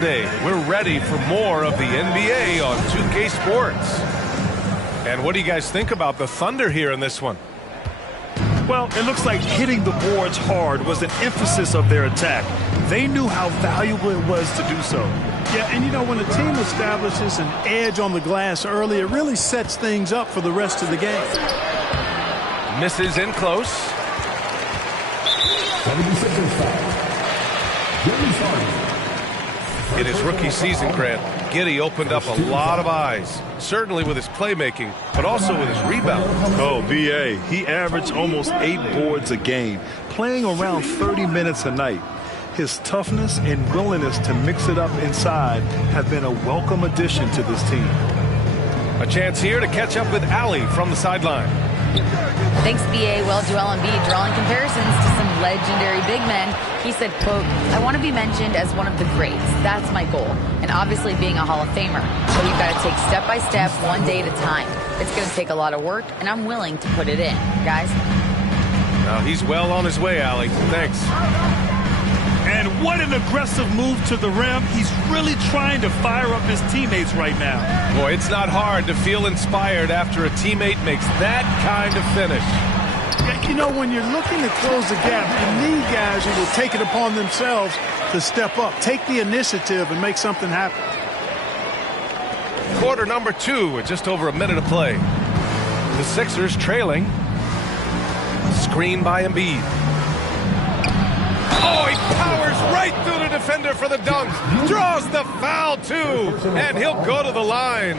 We're ready for more of the NBA on 2K Sports. And what do you guys think about the Thunder here in this one? Well, it looks like hitting the boards hard was an emphasis of their attack. They knew how valuable it was to do so. Yeah, and you know, when a team establishes an edge on the glass early, it really sets things up for the rest of the game. Misses in close. 76ers foul. James Harden. In his rookie season, Grant, Giddey opened up a lot of eyes, certainly with his playmaking, but also with his rebound. Oh, B.A., he averaged almost 8 boards a game, playing around 30 minutes a night. His toughness and willingness to mix it up inside have been a welcome addition to this team. A chance here to catch up with Allie from the sideline. Thanks, B.A. Well, Joel Embiid drawing comparisons to some legendary big men. He said, quote, "I want to be mentioned as one of the greats. That's my goal. And obviously being a Hall of Famer. But you've got to take step by step, one day at a time. It's going to take a lot of work, and I'm willing to put it in." Guys? Now he's well on his way, Allie. Thanks. And what an aggressive move to the rim. He's really trying to fire up his teammates right now. Boy, it's not hard to feel inspired after a teammate makes that kind of finish. You know, when you're looking to close the gap, you need guys who will take it upon themselves to step up, take the initiative, and make something happen. Quarter number 2 with just over a minute to play. The Sixers trailing. Screen by Embiid. Oh, he powers right through the defender for the dunk. Draws the foul, too. And he'll go to the line.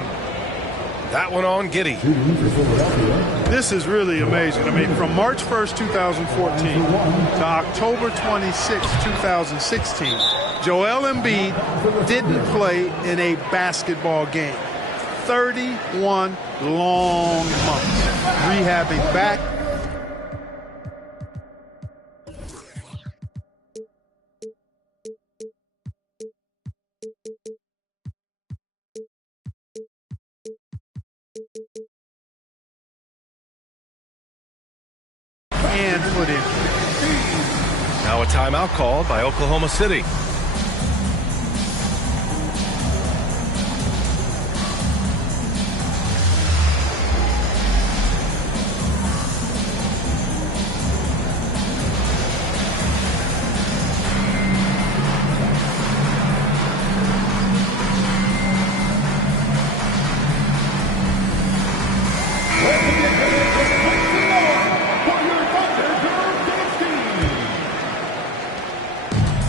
That one on Giddey. This is really amazing. I mean, from March 1st, 2014 to October 26, 2016, Joel Embiid didn't play in a basketball game. 31 long months. Rehabbing back. And put in. Now a timeout called by Oklahoma City.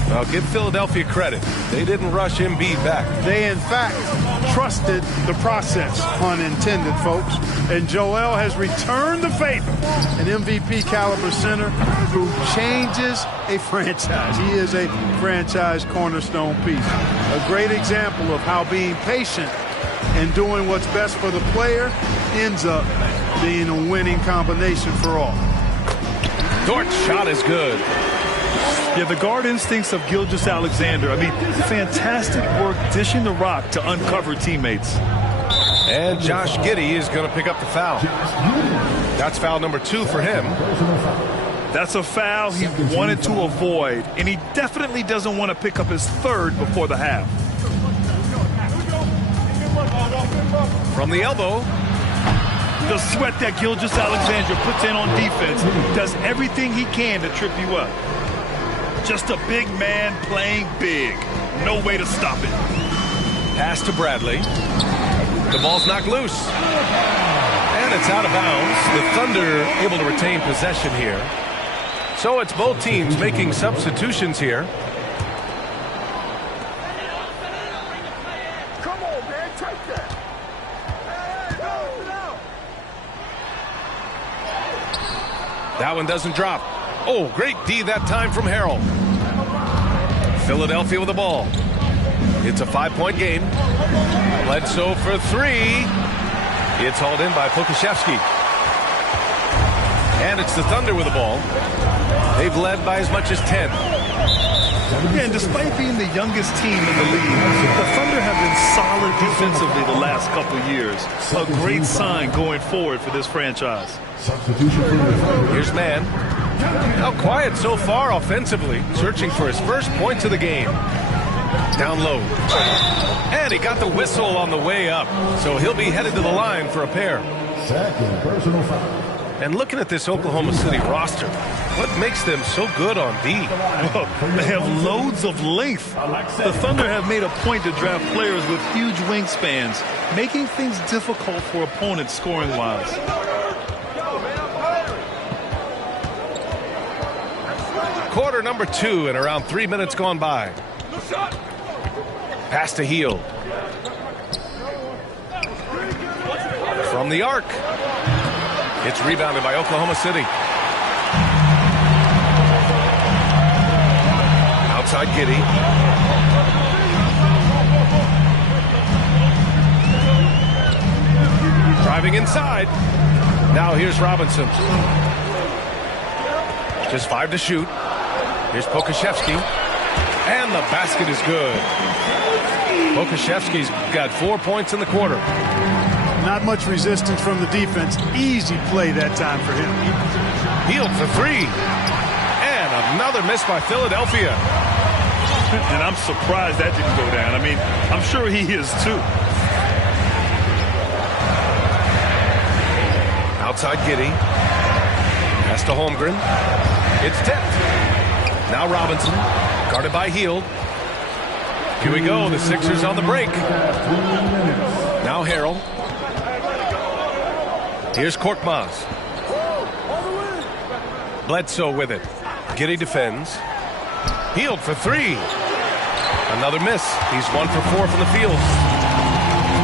Now give Philadelphia credit. They didn't rush Embiid back. They, in fact, trusted the process, pun intended, folks. And Joel has returned the favor. An MVP caliber center who changes a franchise. He is a franchise cornerstone piece. A great example of how being patient and doing what's best for the player ends up being a winning combination for all. Dort's shot is good. Yeah, the guard instincts of Gilgeous-Alexander. I mean, fantastic work dishing the rock to uncover teammates. And Josh Giddey is going to pick up the foul. That's foul number 2 for him. That's a foul he wanted to avoid, and he definitely doesn't want to pick up his 3rd before the half. From the elbow. The sweat that Gilgeous-Alexander puts in on defense does everything he can to trip you up. Just a big man playing big. No way to stop it. Pass to Bradley. The ball's knocked loose. And it's out of bounds. The Thunder able to retain possession here. So it's both teams making substitutions here. Come on, man, take that. That one doesn't drop. Oh, great D that time from Harrell. Philadelphia with the ball. It's a 5-point game. Bledsoe for 3. It's hauled in by Pokusevski. And it's the Thunder with the ball. They've led by as much as 10. Yeah, and despite being the youngest team in the league, the Thunder have been solid defensively the last couple of years. A great sign going forward for this franchise. Here's Mann. Now quiet so far offensively, searching for his first points of the game. Down low. And he got the whistle on the way up. So he'll be headed to the line for a pair. Second personal foul. And looking at this Oklahoma City roster, what makes them so good on D? Well, they have loads of length. The Thunder have made a point to draft players with huge wingspans, making things difficult for opponents scoring-wise. Quarter number 2 and around 3 minutes gone by. Pass to Hield. From the arc. It's rebounded by Oklahoma City. Outside Giddey. Driving inside. Now here's Robinson. Just 5 to shoot. Here's Pokusevski. And the basket is good. Pokusevski's got 4 points in the quarter. Not much resistance from the defense. Easy play that time for him. Hield for 3. And another miss by Philadelphia. And I'm surprised that didn't go down. I mean, I'm sure he is too. Outside Giddey. Pass to Holmgren. It's tipped. Now Robinson. Guarded by Hield. Here we go. The Sixers on the break. Now Harrell. Here's Korkmaz. Bledsoe with it. Giddey defends. Hield for 3. Another miss. He's 1 for 4 from the field.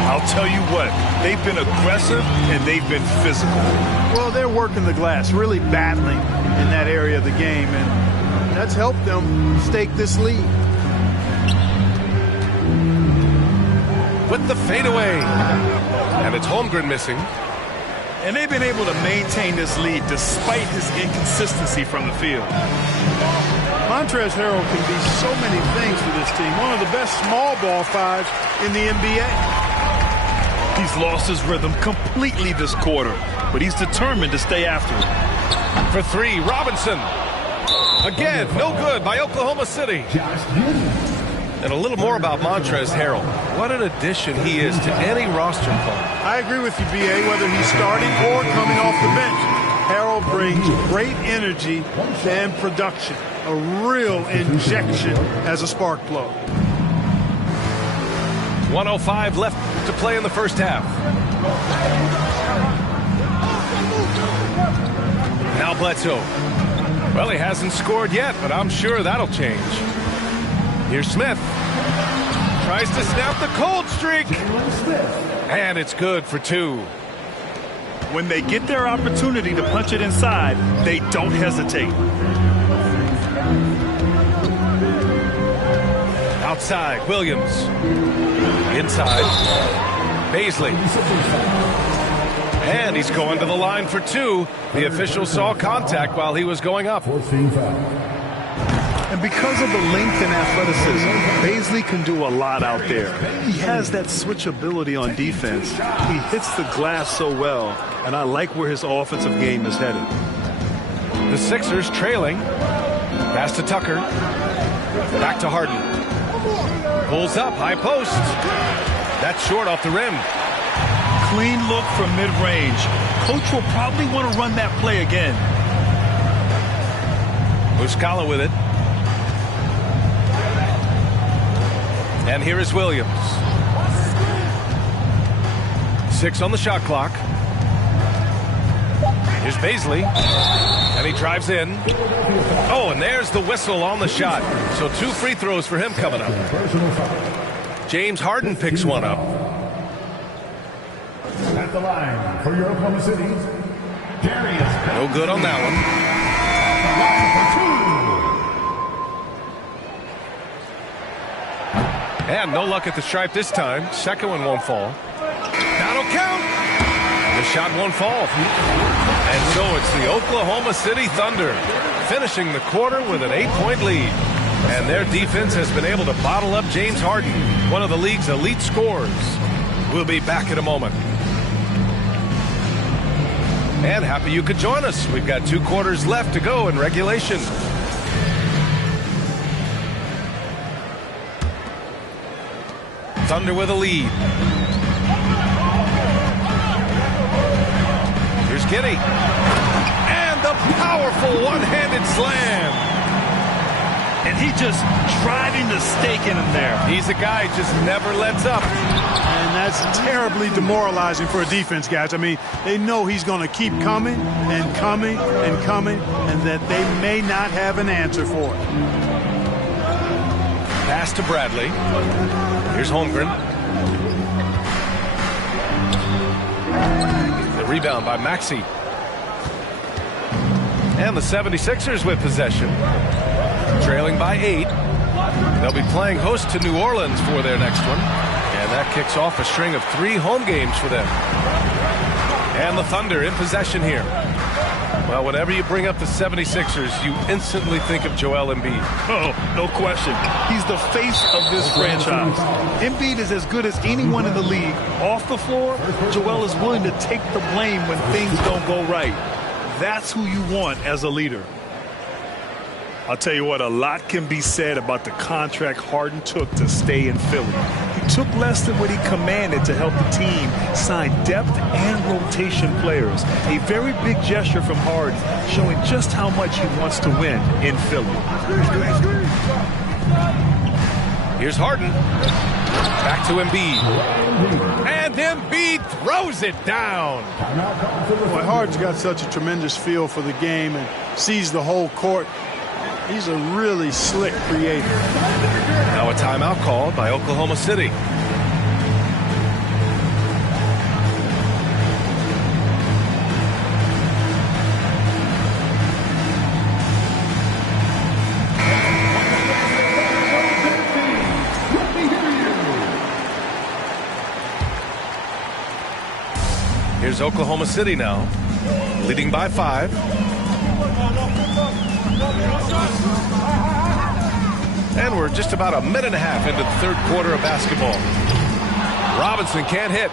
I'll tell you what, they've been aggressive and they've been physical. Well, they're working the glass, really battling in that area of the game, and that's helped them stake this lead. With the fadeaway. And it's Holmgren missing. And they've been able to maintain this lead despite his inconsistency from the field. Montrezl Harrell can be so many things for this team. One of the best small ball 5s in the NBA. He's lost his rhythm completely this quarter, but he's determined to stay after it. For 3, Robinson. Again, no good by Oklahoma City. And a little more about Montrezl Harrell. What an addition he is to any roster call. I agree with you, B.A., whether he's starting or coming off the bench. Harrell brings great energy and production. A real injection as a spark plug. 1:05 left to play in the first half. Now Bledsoe. Well, he hasn't scored yet, but I'm sure that'll change. Here's Smith. Tries to snap the cold streak. And it's good for 2. When they get their opportunity to punch it inside, they don't hesitate. Outside, Williams. Inside, Bazley. And he's going to the line for 2. The official saw contact while he was going up. And because of the length and athleticism, Bazley can do a lot out there. He has that switchability on defense. He hits the glass so well, and I like where his offensive game is headed. The Sixers trailing. Pass to Tucker. Back to Harden. Pulls up, high post. That's short off the rim. Clean look from mid-range. Coach will probably want to run that play again. Muscala with it. And here is Williams. 6 on the shot clock. Here's Bazley. And he drives in. Oh, and there's the whistle on the shot. So 2 free throws for him coming up. James Harden picks one up. At the line for your Oklahoma City, Darius. No good on that one. And no luck at the stripe this time. Second one won't fall. That'll count. The shot won't fall. And so it's the Oklahoma City Thunder finishing the quarter with an 8-point lead. And their defense has been able to bottle up James Harden, one of the league's elite scorers. We'll be back in a moment. And happy you could join us. We've got 2 quarters left to go in regulation. Thunder with a lead. Here's Giddey. And the powerful one-handed slam. And he just driving the stake in him there. He's a guy who just never lets up. And that's terribly demoralizing for a defense, guys. I mean, they know he's going to keep coming and coming and coming, and that they may not have an answer for it. Pass to Bradley. Here's Holmgren. The rebound by Maxey. And the 76ers with possession. Trailing by 8. They'll be playing host to New Orleans for their next one. And that kicks off a string of 3 home games for them. And the Thunder in possession here. Well, whenever you bring up the 76ers, you instantly think of Joel Embiid. Oh, no question. He's the face of this franchise. Embiid is as good as anyone in the league. Off the floor, Joel is willing to take the blame when things don't go right. That's who you want as a leader. I'll tell you what, a lot can be said about the contract Harden took to stay in Philly. He took less than what he commanded to help the team sign depth and rotation players. A very big gesture from Harden, showing just how much he wants to win in Philly. Here's Harden. Back to Embiid. And Embiid throws it down. Boy, Harden's got such a tremendous feel for the game and sees the whole court. He's a really slick creator. Now a timeout called by Oklahoma City. Here's Oklahoma City now, leading by 5. And we're just about a minute and a half into the third quarter of basketball. Robinson can't hit.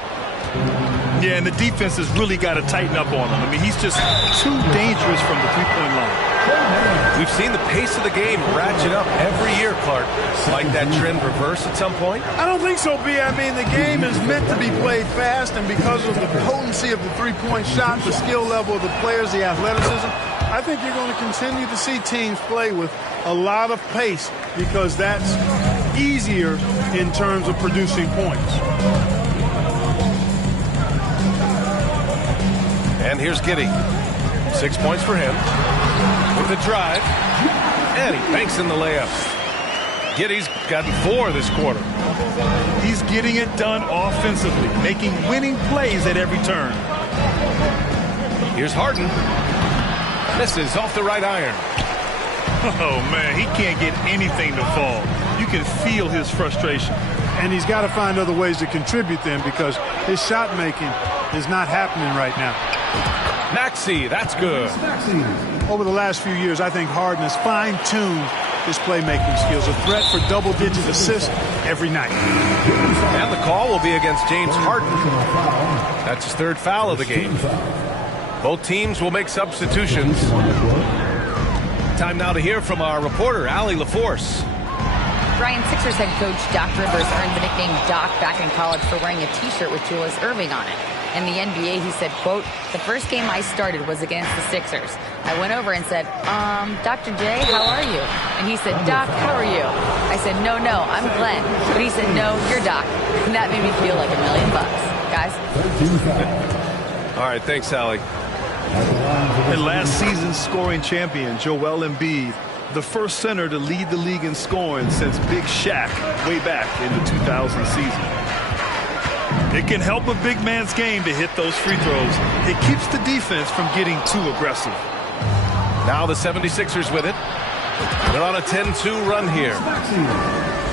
Yeah, and the defense has really got to tighten up on him. I mean, he's just too dangerous from the three-point line. We've seen the pace of the game ratchet up every year, Clark. Like that trend reverse at some point? I don't think so, B. I mean, the game is meant to be played fast, and because of the potency of the three-point shot, the skill level of the players, the athleticism, I think you're going to continue to see teams play with a lot of pace because that's easier in terms of producing points. And here's Giddey. 6 points for him. With the drive. And he banks in the layup. Giddey's gotten 4 this quarter. He's getting it done offensively, making winning plays at every turn. Here's Harden. Misses off the right iron. Oh, man, he can't get anything to fall. You can feel his frustration. And he's got to find other ways to contribute then because his shot making is not happening right now. Maxey, that's good. Over the last few years, I think Harden has fine-tuned his playmaking skills. A threat for double-digit assists every night. And the call will be against James Harden. That's his 3rd foul of the game. Both teams will make substitutions. Time now to hear from our reporter, Allie LaForce. Brian, Sixers head coach Doc Rivers earned the nickname Doc back in college for wearing a T-shirt with Julius Erving on it. In the NBA, he said, quote, "The first game I started was against the Sixers. I went over and said, Dr. J, how are you?" And he said, "Doc, how are you?" I said, no, I'm Glenn." But he said, "No, you're Doc." And that made me feel like $1 million. Guys? All right, thanks, Allie. And last season's scoring champion, Joel Embiid, the first center to lead the league in scoring since Big Shaq way back in the 2000 season. It can help a big man's game to hit those free throws. It keeps the defense from getting too aggressive. Now the 76ers with it. They're on a 10-2 run here.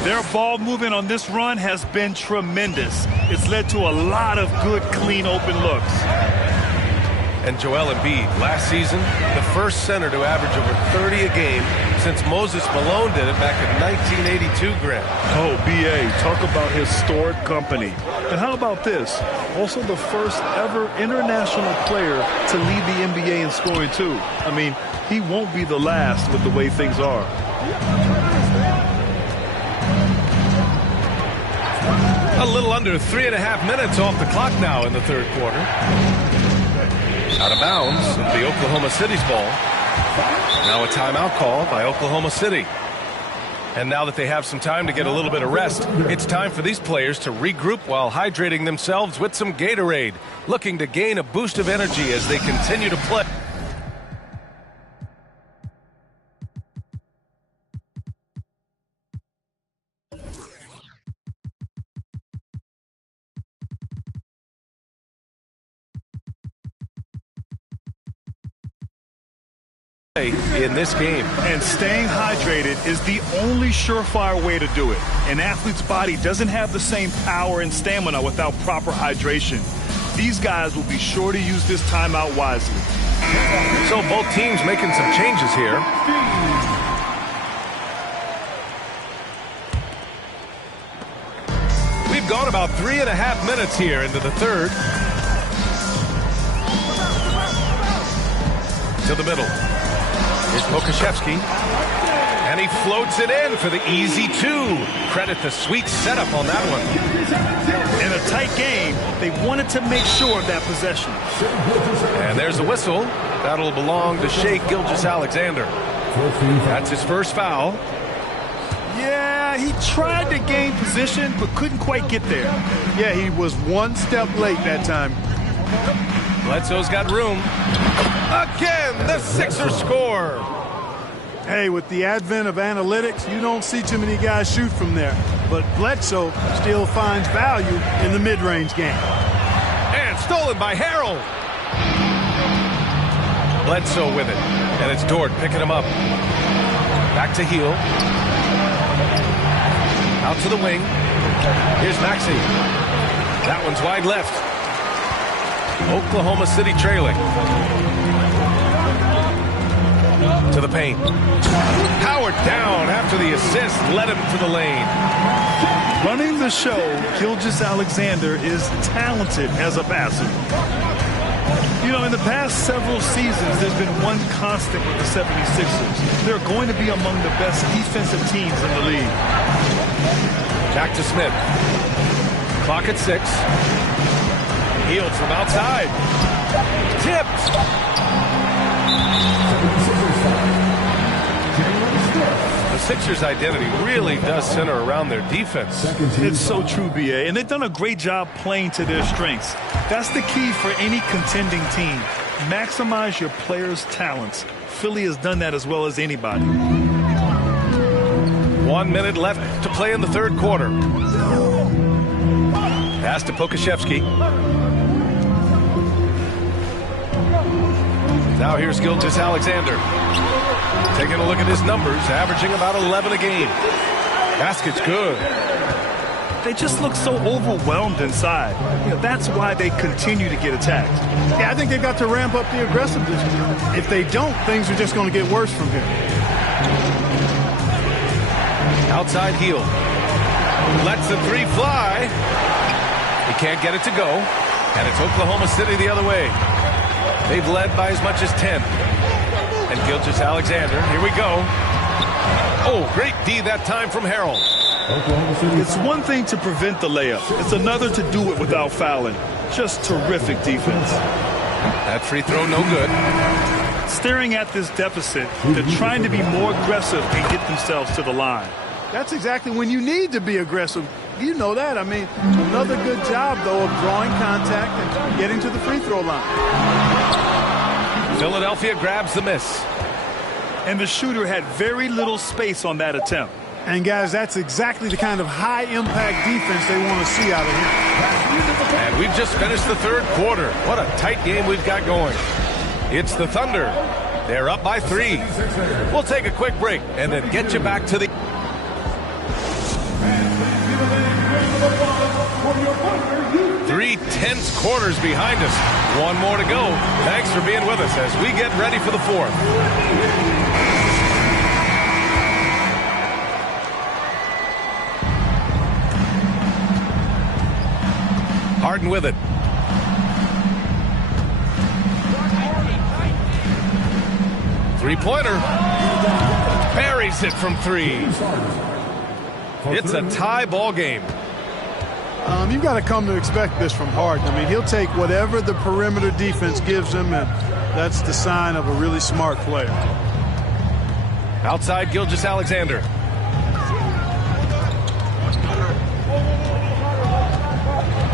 Their ball movement on this run has been tremendous. It's led to a lot of good, clean, open looks. And Joel Embiid, last season, the first center to average over 30 a game since Moses Malone did it back in 1982, Grant. Oh, B.A., talk about historic company. And how about this? Also the first ever international player to lead the NBA in scoring, too. I mean, he won't be the last with the way things are. A little under 3.5 minutes off the clock now in the third quarter. Out of bounds, it'll be Oklahoma City's ball. Now a timeout call by Oklahoma City. And now that they have some time to get a little bit of rest, it's time for these players to regroup while hydrating themselves with some Gatorade, looking to gain a boost of energy as they continue to play. In this game. And staying hydrated is the only surefire way to do it. An athlete's body doesn't have the same power and stamina without proper hydration. These guys will be sure to use this timeout wisely. So both teams making some changes here. We've gone about 3.5 minutes here into the third. To the middle. Here's Pokusevski, and he floats it in for the easy two. Credit the sweet setup on that one. In a tight game, they wanted to make sure of that possession. And there's a whistle. That'll belong to Shai Gilgeous-Alexander. That's his first foul. Yeah, he tried to gain position, but couldn't quite get there. Yeah, he was one step late that time. Bledsoe's got room. Again, the Sixers score. Hey, with the advent of analytics, you don't see too many guys shoot from there. But Bledsoe still finds value in the mid-range game. And stolen by Harrell. Bledsoe with it. And it's Dort picking him up. Back to Hield. Out to the wing. Here's Maxey. That one's wide left. Oklahoma City trailing. To the paint. Howard down after the assist led him to the lane. Running the show, Gilgeous-Alexander is talented as a passer. You know, in the past several seasons, there's been one constant with the 76ers. They're going to be among the best defensive teams in the league. Back to Smith. Clock at 6. Hield from outside. Tipped. The Sixers' identity really does center around their defense. It's so true, B.A., and they've done a great job playing to their strengths. That's the key for any contending team. Maximize your players' talents. Philly has done that as well as anybody. 1 minute left to play in the third quarter. Pass to Pokusevski. Now here's Gilgeous-Alexander. Taking a look at his numbers, averaging about 11 a game. Basket's good. They just look so overwhelmed inside. You know, that's why they continue to get attacked. Yeah, I think they've got to ramp up the aggressiveness. If they don't, things are just going to get worse from here. Outside Hield. Lets the three fly. He can't get it to go. And it's Oklahoma City the other way. They've led by as much as 10. And Gilgeous-Alexander, here we go. Oh, great D that time from Harrell. It's one thing to prevent the layup. It's another to do it without fouling. Just terrific defense. That free throw no good. Staring at this deficit, they're trying to be more aggressive and get themselves to the line. That's exactly when you need to be aggressive. You know that. I mean, another good job, though, of drawing contact and getting to the free throw line. Philadelphia grabs the miss. And the shooter had very little space on that attempt. And, guys, that's exactly the kind of high-impact defense they want to see out of him. And we've just finished the third quarter. What a tight game we've got going. It's the Thunder. They're up by 3. We'll take a quick break and then get you back to the... 3 tense quarters behind us. One more to go. Thanks for being with us as we get ready for the fourth. Harden with it. Three-pointer. Buries it from 3. It's a tie ball game. You've got to come to expect this from Harden. I mean, he'll take whatever the perimeter defense gives him, and that's the sign of a really smart player. Outside Gilgeous-Alexander.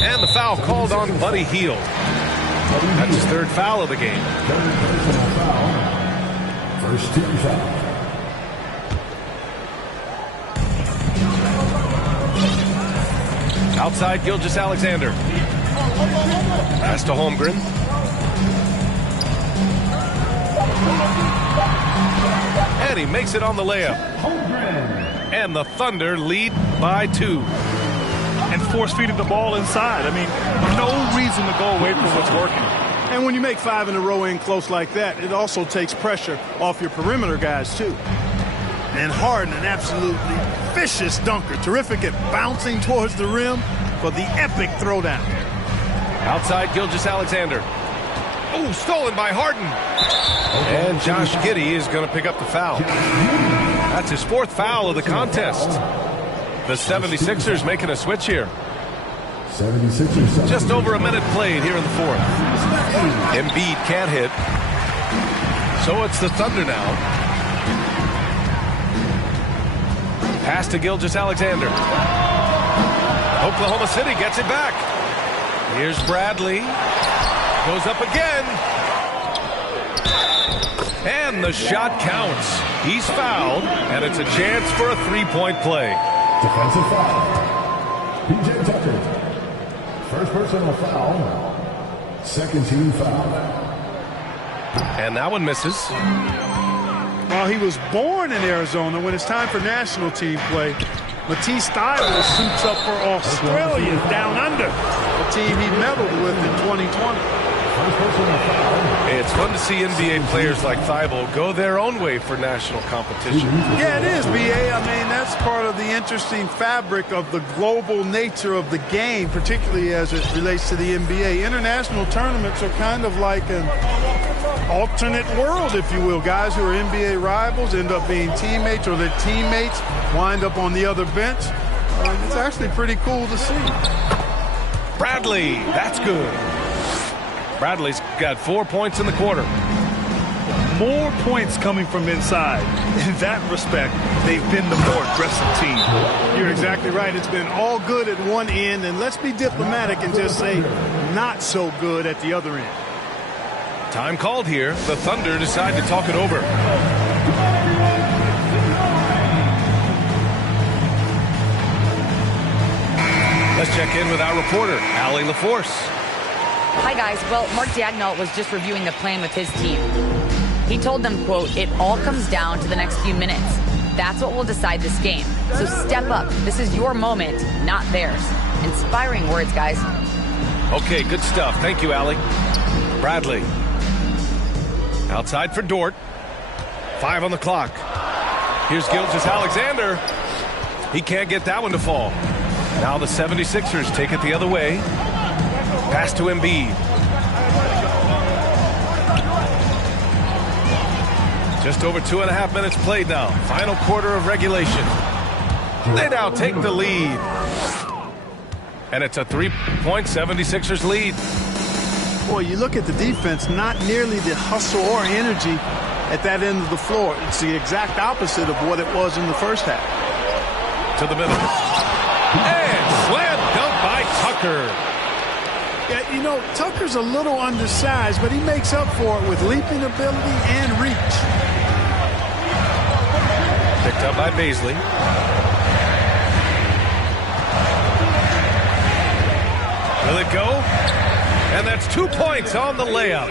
And the foul called on Buddy Hield. That's his third foul of the game. First team foul. Outside Gilgeous-Alexander. Pass to Holmgren. And he makes it on the layup. And the Thunder lead by 2. And force-feeding the ball inside. I mean, no reason to go away from what's working. And when you make 5 in a row in close like that, it also takes pressure off your perimeter guys, too. And Harden, an absolutely vicious dunker. Terrific at bouncing towards the rim for the epic throwdown. Outside Gilgeous-Alexander. Oh, stolen by Harden. And Josh Giddey is going to pick up the foul. That's his 4th foul of the contest. The 76ers making a switch here. 76ers. Just over a minute played here in the 4th. Embiid can't hit. So it's the Thunder now. Pass to Gilgeous-Alexander. Oklahoma City gets it back. Here's Bradley. Goes up again. And the shot counts. He's fouled, and it's a chance for a 3-point play. Defensive foul. P.J. Tucker. First personal foul. Second team foul. And that one misses. While he was born in Arizona, when it's time for national team play, Matisse Thybulle suits up for Australia down under, a team he medaled with in 2020. It's fun to see NBA players like Thybulle go their own way for national competition. Yeah, it is, B.A. I mean, that's part of the interesting fabric of the global nature of the game, particularly as it relates to the NBA. International tournaments are kind of like an alternate world, if you will. Guys who are NBA rivals end up being teammates, or their teammates wind up on the other bench. It's actually pretty cool to see. Bradley, that's good. Bradley's got 4 points in the quarter. More points coming from inside. In that respect, they've been the more aggressive team. You're exactly right. It's been all good at one end, and let's be diplomatic and just say not so good at the other end. Time called here. The Thunder decide to talk it over. Let's check in with our reporter, Allie LaForce. Hi, guys. Well, Mark Daigneault was just reviewing the plan with his team. He told them, quote, "It all comes down to the next few minutes. That's what will decide this game. So step up. This is your moment, not theirs." Inspiring words, guys. Okay, good stuff. Thank you, Allie. Bradley. Outside for Dort. 5 on the clock. Here's Gilgeous-Alexander. He can't get that one to fall. Now the 76ers take it the other way. Pass to Embiid. Just over 2.5 minutes played now. Final quarter of regulation. They now take the lead. And it's a 3-point 76ers lead. Boy, you look at the defense, not nearly the hustle or energy at that end of the floor. It's the exact opposite of what it was in the first half. To the middle. And slam dunk by Tucker. Yeah, you know, Tucker's a little undersized, but he makes up for it with leaping ability and reach. Picked up by Bazley. Will it go? And that's 2 points on the layup.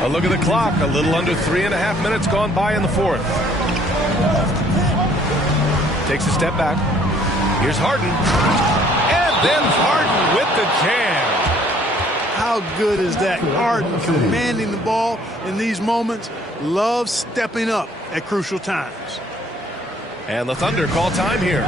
A look at the clock. A little under 3.5 minutes gone by in the 4th. Takes a step back. Here's Harden. And then Harden with the jam. How good is that? Harden commanding the ball in these moments. Loves stepping up at crucial times. And the Thunder call time here.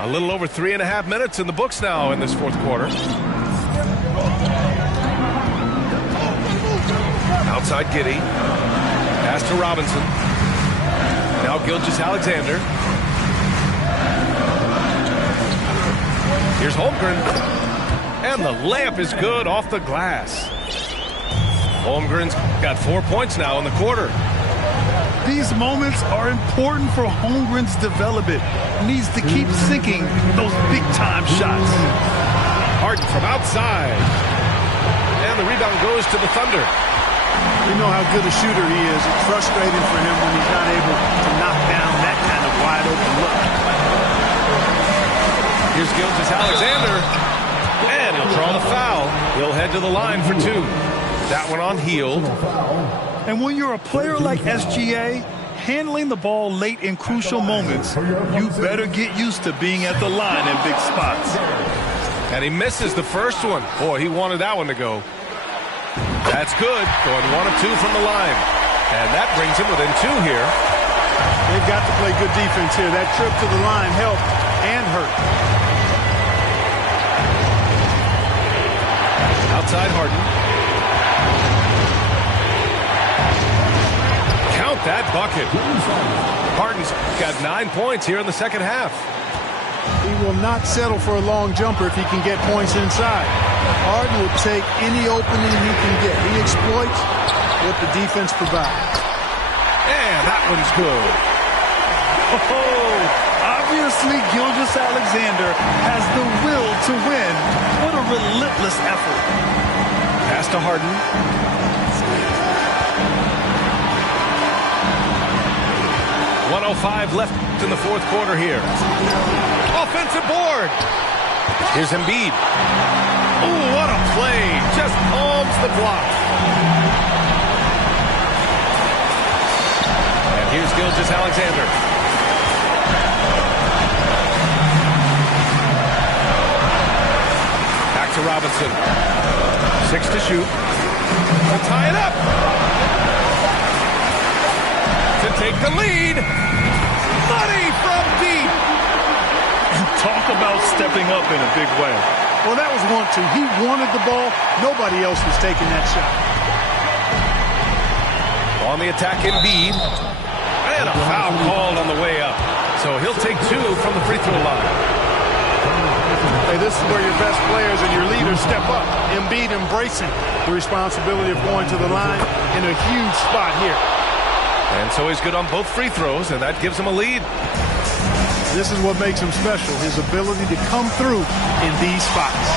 A little over 3.5 minutes in the books now in this fourth quarter. Outside Giddy. Pass to Robinson. Now Gilgeous-Alexander. Here's Holmgren. And the layup is good off the glass. Holmgren's got 4 points now in the quarter. These moments are important for Holmgren's development. He needs to keep sinking those big-time shots. Harden from outside. And the rebound goes to the Thunder. We know how good a shooter he is. It's frustrating for him when he's not able to knock down that kind of wide-open look. Here's Gilgeous-Alexander. And he'll draw the foul. He'll head to the line for 2. That one on Hield. And when you're a player like SGA, handling the ball late in crucial moments, you better get used to being at the line in big spots. And he misses the first one. Boy, he wanted that one to go. That's good. Going 1 of 2 from the line. And that brings him within 2 here. They've got to play good defense here. That trip to the line helped and hurt. Outside Harden. Count that bucket. Harden's got 9 points here in the second half. He will not settle for a long jumper if he can get points inside. Harden will take any opening he can get. He exploits what the defense provides. And that one's good. Oh, obviously Gilgeous-Alexander has the will to win. What a relentless effort. Pass to Harden. .105 left in the fourth quarter here. Offensive board. Here's Embiid. Ooh, what a play. Just palms the block. And here's Gilgeous-Alexander. Back to Robinson. 6 to shoot. They'll tie it up. To take the lead. Money from deep. Talk about stepping up in a big way. Well, that was 1-2. He wanted the ball. Nobody else was taking that shot. On the attack, Embiid. And a foul called on the way up. So he'll take 2 from the free throw line. Hey, this is where your best players and your leaders step up. Embiid embracing the responsibility of going to the line in a huge spot here. And so he's good on both free throws, and that gives him a lead. This is what makes him special, his ability to come through in these spots.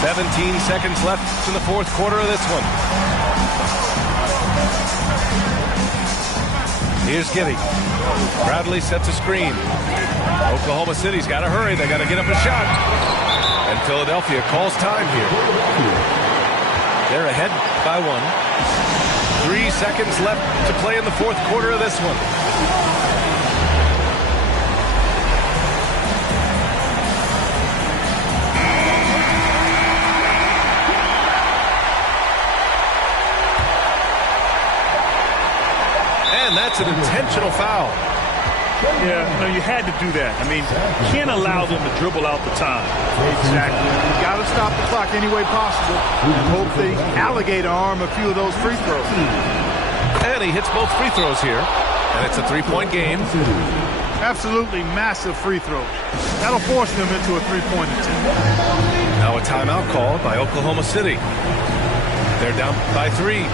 "17 seconds left in the fourth quarter of this one. Here's Giddey. Bradley sets a screen. Oklahoma City's got to hurry. They got to get up a shot. And Philadelphia calls time here. They're ahead by 1. 3 seconds left to play in the fourth quarter of this one. And that's an intentional foul. Yeah, no, you had to do that. I mean, you can't allow them to dribble out the time. Exactly. You got to stop the clock any way possible and hope they alligator arm a few of those free throws. And he hits both free throws here. And it's a 3-point game. Absolutely massive free throws. That'll force them into a three-point attempt. Now a timeout called by Oklahoma City. They're down by 3.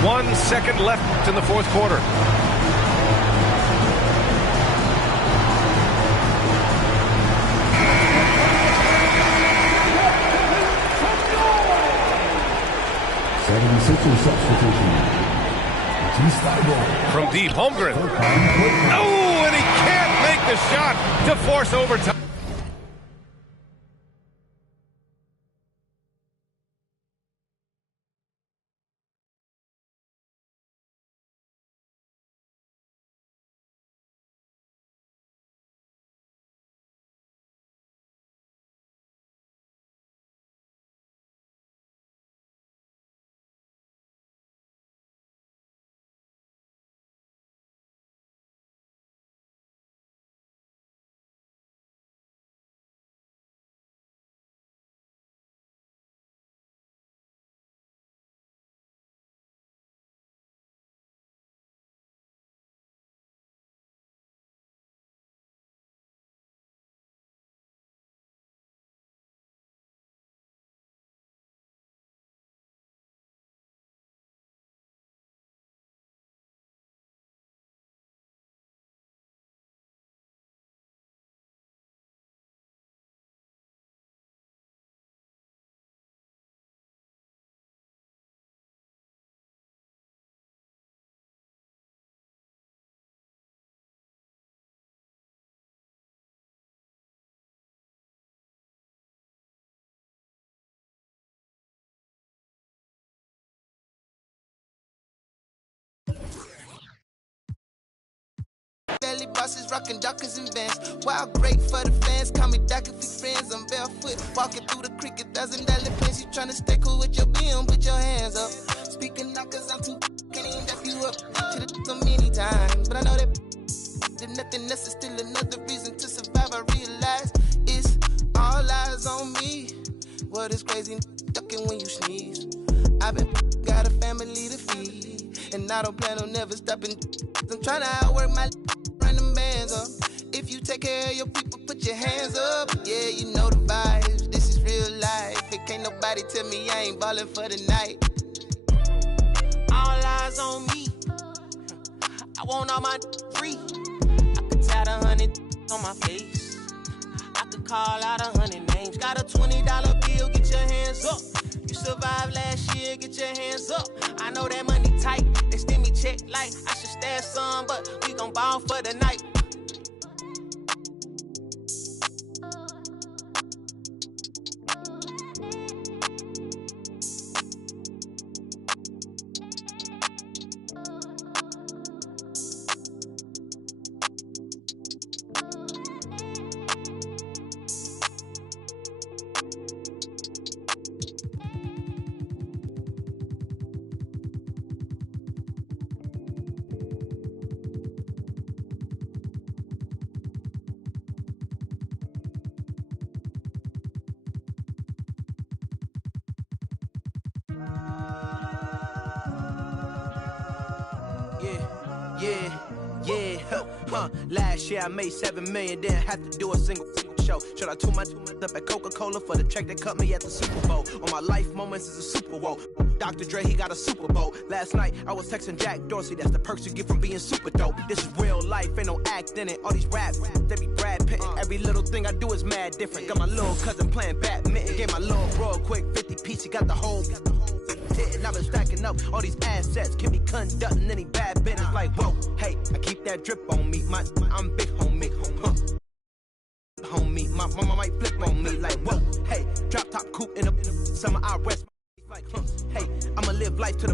1 second left in the fourth quarter. From deep, Holmgren. Oh, and he can't make the shot to force overtime. Bentley bosses, rocking Dockers and Vans. Wild great for the fans, call me Doc if we friends. I'm barefoot, walking through the creek, $1,000 pants. You tryna stay cool with your BM, put your hands up. Speaking knockers, I'm too can't even dap you up. Should've so many times, but I know that if nothing else is still another reason to survive. I realize it's all eyes on me. What is crazy, ducking when you sneeze. I've been got a family to feed, and I don't plan on never stopping. I'm trying to outwork my run them bands up. If you take care of your people, put your hands up. Yeah, you know the vibes. This is real life. It can't nobody tell me I ain't ballin' for the night. All eyes on me. I want all my free. I could tat 100 on my face. I could call out 100 names. Got a $20 bill, get your hands up. You survived last year, get your hands up. I know that money tight, they send me check like I should stash some, but we gon' ball for the night. Last year I made 7 million, didn't have to do a single show. Shout out to my up at Coca-Cola for the check that cut me at the Super Bowl. On my life moments is a Super Bowl. Dr. Dre, he got a Super Bowl. Last night I was texting Jack Dorsey, that's the perks you get from being super dope. This is real life, ain't no act in it. All these rap, they be Brad Pitt. Every little thing I do is mad different. Got my little cousin playing badminton. Gave my little bro a quick 50 piece, he got the whole. And I've been stacking up all these assets, keep me conducting any bad business. Like whoa, hey, I keep that drip on me. I'm big homie, homie. My mama might flip on me. Like whoa, hey, drop top coupe in the summer. I rest. Like hey, I'ma live life to the